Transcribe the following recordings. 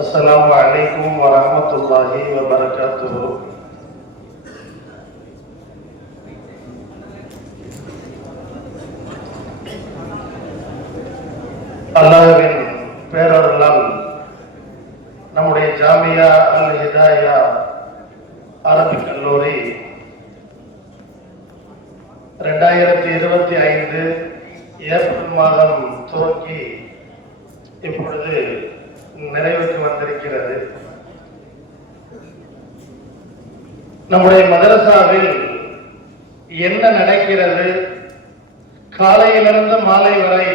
அஸ்ஸலாமு அலைக்கும் வரஹ்மத்துல்லாஹி வபரகாத்துஹு. அல்லாஹ்வின் பேரருளால் நம்முடைய ஜாமியா அல் ஹிதாயா அரபிக் கல்லூரி 2025 ஏப்ரல் மாதம் துவக்கி இப்பொழுது நிறைவுக்கு வந்திருக்கிறது. நம்முடைய மதரசாவில் என்ன நடக்கிறது, காலையிலிருந்து மாலை வரை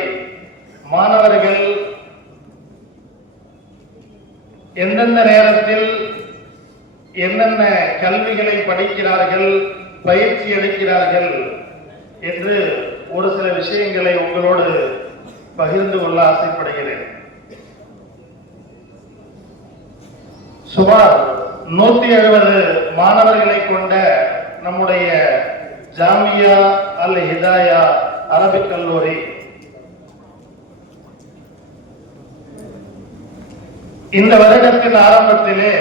மாணவர்கள் எந்தெந்த நேரத்தில் என்னென்ன கல்விகளை படிக்கிறார்கள், பயிற்சி எடுக்கிறார்கள் என்று ஒரு சில விஷயங்களை உங்களோடு பகிர்ந்து கொள்ள ஆசைப்படுகிறேன். சுமார் 170 மாணவர்களை கொண்ட நம்முடைய ஜாமியா அல் ஹிதாயா அரபிக் கல்லூரி இந்த வருடத்தின் ஆரம்பத்திலே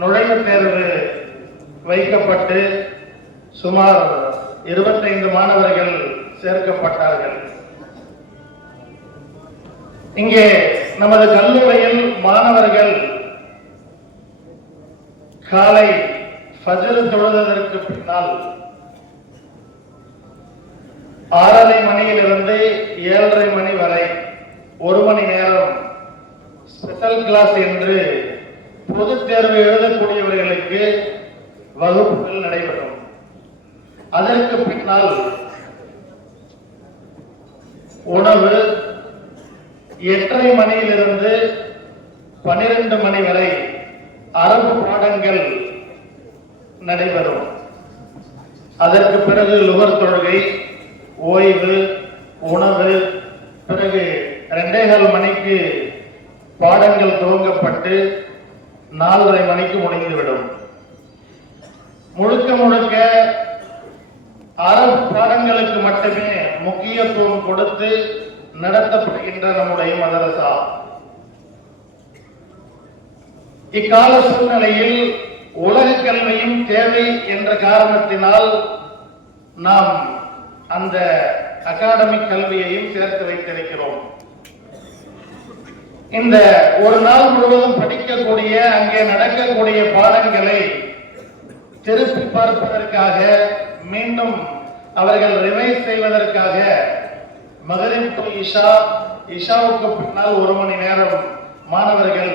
நுழைவுத் தேர்வு வைக்கப்பட்டு சுமார் 25 மாணவர்கள் சேர்க்கப்பட்டார்கள். இங்கே நமது கல்லூரியில் மாணவர்கள் காலை ஃபஜ்ர் தொழுதற்கு பின்னால் 6:30 மணியிலிருந்து 7:30 மணி வரை 1 மணி நேரம் ஸ்பெஷல் கிளாஸ் என்று பொது தேர்வு எழுதக்கூடியவர்களுக்கு வகுப்புகள் நடைபெறும். அதற்கு பின்னால் உணவு 8:30 மணியிலிருந்து 12 மணி வரை அரபு பாடங்கள் நடைபெறும். அதற்கு பிறகு லுகர் தொழுகை, ஓய்வு, உணவு, பிறகு 2:15 மணிக்கு பாடங்கள் துவங்கப்பட்டு 4:30 மணிக்கு முடிந்துவிடும். முழுக்க முழுக்க அரபு பாடங்களுக்கு மட்டுமே முக்கியத்துவம் கொடுத்து நடத்தப்படுகின்ற நம்முடைய மதரசா இக்கால சூழ்நிலையில் உலக கல்வியும் தேவை என்ற காரணத்தினால் நாம் அந்த அகாடமிக் கல்வியையும் சேர்த்து வைத்திருக்கிறோம். இந்த ஒரு நாள் முழுவதும் படிக்கக்கூடிய, அங்கே நடக்கக்கூடிய பாடங்களை திருப்பி பார்ப்பதற்காக, மீண்டும் அவர்கள் ரிவைஸ் செய்வதற்காக மகரிப் டு இஷா, இஷாவுக்கு பின்னால் 1 மணி நேரம் மாணவர்கள்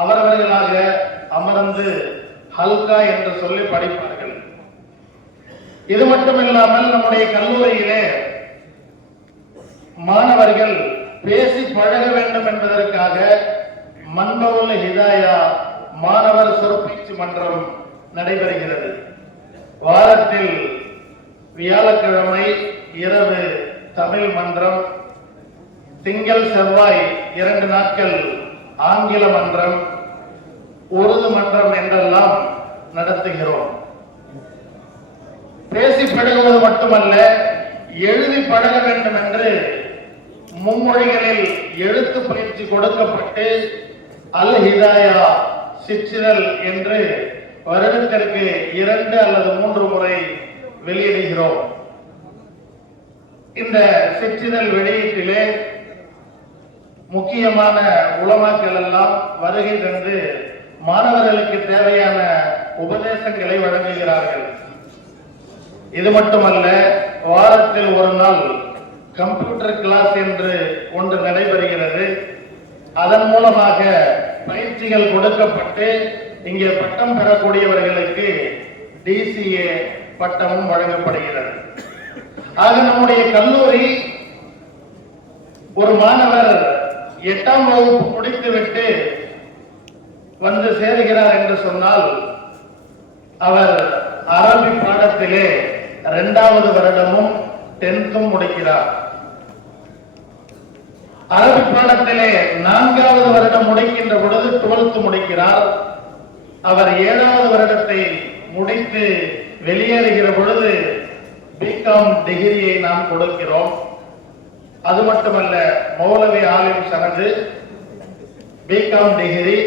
அவரவர்களாக அமர்ந்து ஹல்கா என்று சொல்லி படிப்பார்கள். இது மட்டுமில்லாமல் நம்முடைய கல்லூரியிலே மாணவர்கள் பேசி பழக வேண்டும் என்பதற்காக மன்பவுல் ஹிதாயா மாணவர் சொற்பேச்சு மன்றம் நடைபெறுகிறது. வாரத்தில் வியாழக்கிழமை இரவு தமிழ் மன்றம், திங்கள் செவ்வாய் 2 நாட்கள் ஆங்கில மன்றம், உருது மன்றம் என்றெல்லாம் நடத்துகிறோம். பேசி பழகுவது மட்டுமல்ல, எழுதி பழக வேண்டும் என்று மும்மொழிகளில் எழுத்து பயிற்சி கொடுக்கப்பட்டு அல் ஹிதாயா சிற்றிதழ் என்று வருடத்திற்கு 2 அல்லது 3 முறை வெளியிடுகிறோம். இந்த சிற்றிதழ் வெளியீட்டிலே முக்கியமான உலமாக்கள் எல்லாம் வருகை தந்து மாணவர்களுக்கு தேவையான உபதேசங்களை வழங்குகிறார்கள். இது மட்டுமல்ல, வாரத்தில் 1 நாள் கம்ப்யூட்டர் கிளாஸ் என்று ஒன்று நடைபெறுகிறது. அதன் மூலமாக பயிற்சிகள் கொடுக்கப்பட்டு இங்கே பட்டம் பெறக்கூடியவர்களுக்கு DCA பட்டமும் வழங்கப்படுகிறது. ஆக நம்முடைய கல்லூரி ஒரு மாணவர் 8ஆம் வகுப்பு முடித்துவிட்டு வந்து சேருகிறார் என்று சொன்னால் அவர் அரபி பாடத்திலே 2வது வருடமும் 10th முடிக்கிறார். அரபி பாடத்திலே 4வது வருடம் முடிக்கின்ற பொழுது 12th முடிக்கிறார். அவர் 7வது வருடத்தை முடித்து வெளியேறுகிற பொழுது பிகாம் டிகிரியை நாம் கொடுக்கிறோம். அது மட்டுமல்ல, மௌலவி ஆலிம் சனது பிகாம் டிகிரி,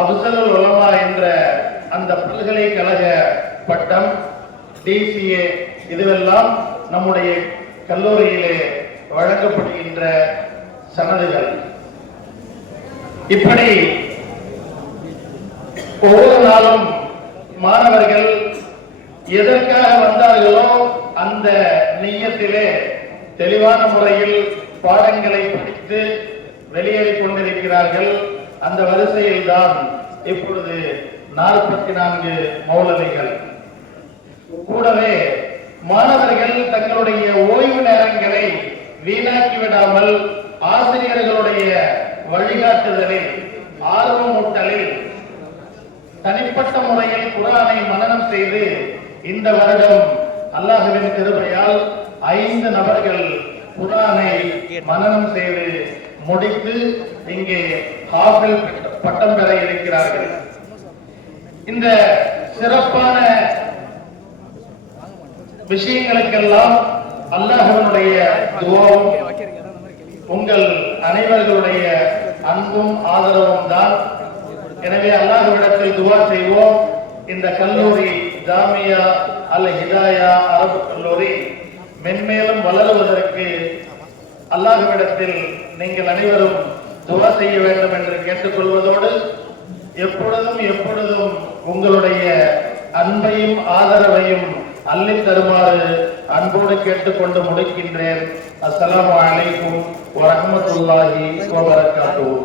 அப்சலுல் உலமா என்ற அந்த பல்கலைக்கழக பட்டம், டிசிஏ, இதுவெல்லாம் நம்முடைய கல்லூரியிலே வழங்கப்படுகின்ற சனதுகள். இப்படி ஒவ்வொரு நாளும் மாணவர்கள் எதற்காக வந்தார்களோ அந்த நியத்திலே தெளிவான முறையில் பாடங்களை படித்து வெளியேறிக் கொண்டிருக்கிறார்கள். அந்த வரிசையில் தான் இப்பொழுது 44 மௌலவிகள். கூடவே மாணவர்கள் தங்களுடைய ஓய்வு நேரங்களை வீணாக்கி விடாமல் ஆசிரியர்களுடைய வழிகாட்டுதலில், ஆர்வமூட்டலில் தனிப்பட்ட முறையில் குர்ஆனை மனனம் செய்து இந்த வருடம் அல்லாஹ்வின் கிருபையால் 5 நபர்கள் குர்ஆனை மனனம் செய்து முடித்து இங்கே ஹாஃபில் பட்டம் பெற இருக்கிறார்கள். இந்த சிறப்பான விஷயங்களுக்கெல்லாம் அல்லாஹ்வினுடைய துஆவும் உங்கள் அனைவர்களுடைய அன்பும் ஆதரவும் தான். எனவே அல்லாஹ்விடத்தில் துஆ செய்வோம். இந்த கல்லூரி ஜாமியா அல் ஹிதாயா அரபு கல்லூரி மென்மேலும் வளருவதற்கு அல்லாஹ்விடத்தில் நீங்கள் அனைவரும் துஆ செய்ய வேண்டும் என்று கேட்டுக்கொள்வதோடு, எப்பொழுதும் உங்களுடைய அன்பையும் ஆதரவையும் அள்ளி தருமாறு அன்போடு கேட்டுக்கொண்டு முடிக்கின்றேன். அஸ்ஸலாமு அலைக்கும் வரஹ்மத்துல்லாஹி வபரகாத்துஹு.